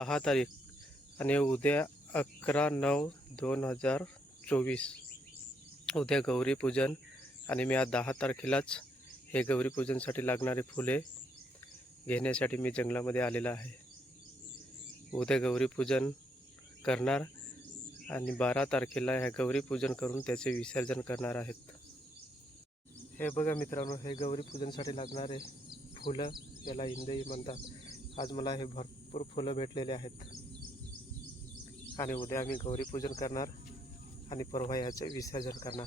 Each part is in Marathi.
दहा तारीख आणि उद्या अकरा नऊ दोन हजार चोवीस. उद्या गौरीपूजन आणि मी आज दहा तारखेलाच हे गौरीपूजनसाठी लागणारे फुले घेण्यासाठी मी जंगलामध्ये आलेला आहे. उद्या गौरीपूजन करणार आणि बारा तारखेला ह्या गौरीपूजन करून त्याचे विसर्जन करणार आहेत. हे बघा मित्रांनो हे गौरीपूजनसाठी लागणारे फुलं याला इंदई म्हणतात. आज मला हे भरपूर फुलं भेटलेले आहेत. आणि उद्या आम्ही गौरीपूजन करणार आणि परवा याचे विसर्जन करणार.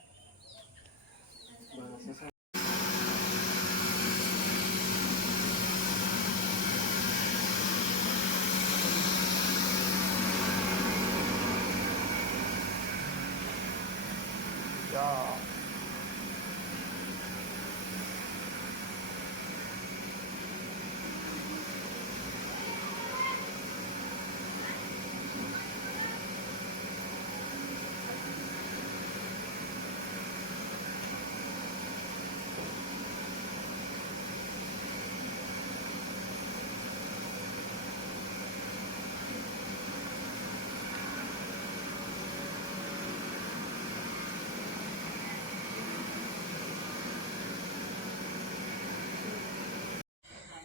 呀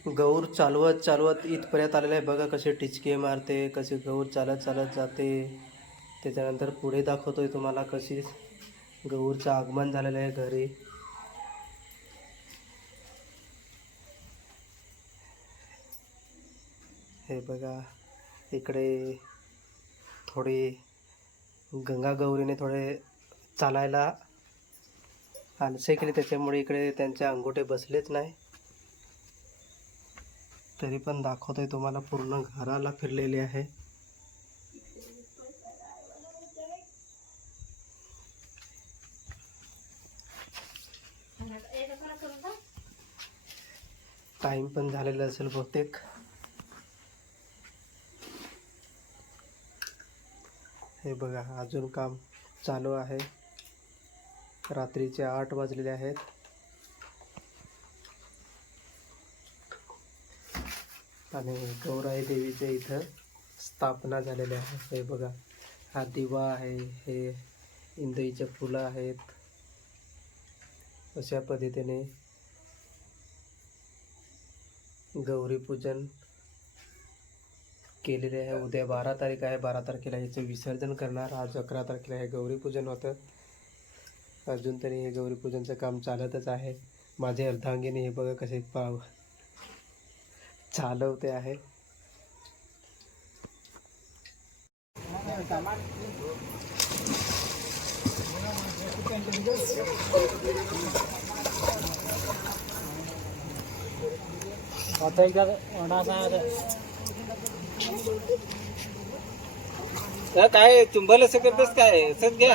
गौर चालवत चालवत इथपर्यंत आलेलं आहे. बघा कसे टिचके मारते कसे गौर चालत चालत जाते. त्याच्यानंतर पुढे दाखवतोय तुम्हाला कशी गौरचं आगमन झालेलं आहे घरी. हे बघा इकडे थोडी गंगा गौरीने थोडे चालायला आलसे केले. त्याच्यामुळे इकडे त्यांचे अंगोठे बसलेच नाही. तरी पण दाखवतोय तुम्हाला पूर्ण घराला फिरलेली आहे. टाइम पण झालेला असेल बहुतेक. हे बघा अजून काम चालू आहे. रात्रीचे आठ वाजलेले आहेत. आणि गौराई देवीच्या इथं स्थापना झालेल्या आहे हे बघा. हा दिवा आहे हे इंदईचे फुलं आहेत. अशा पद्धतीने गौरी पूजन केलेले आहे. उद्या बारा तारीख आहे. बारा तारखेला याचं विसर्जन करणार. आज अकरा तारखेला हे गौरीपूजन होतं. अजून तरी हे गौरीपूजनचं काम चालतच आहे. माझे अर्धांगिनी हे बघा कसे पाव चालवते आहे. काय तुम्हाला असं करतेस काय? असंच घ्या.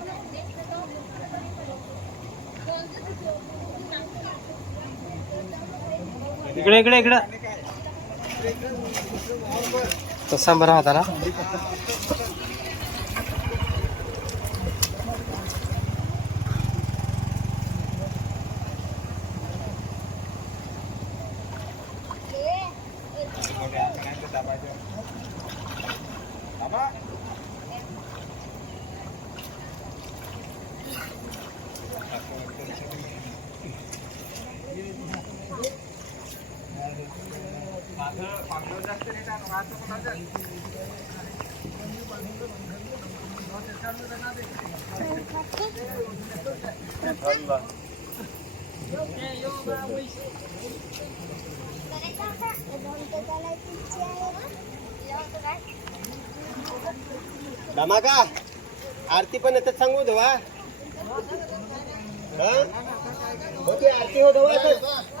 इकडे इकडे इकडे. तसा बरा होता ना? धमाका आरती पण येतात सांगू देवा होती आरती हो देवा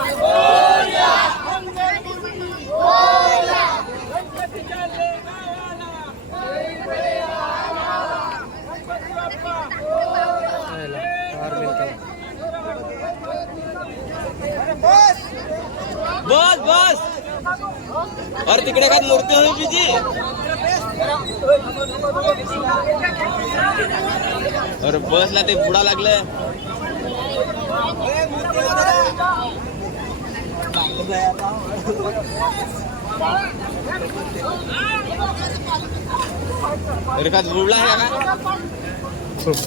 अरे तिकडे काय मूर्ती होती तिची अरे बसला ते बुडा लागलं अरे का बुडला आहे का?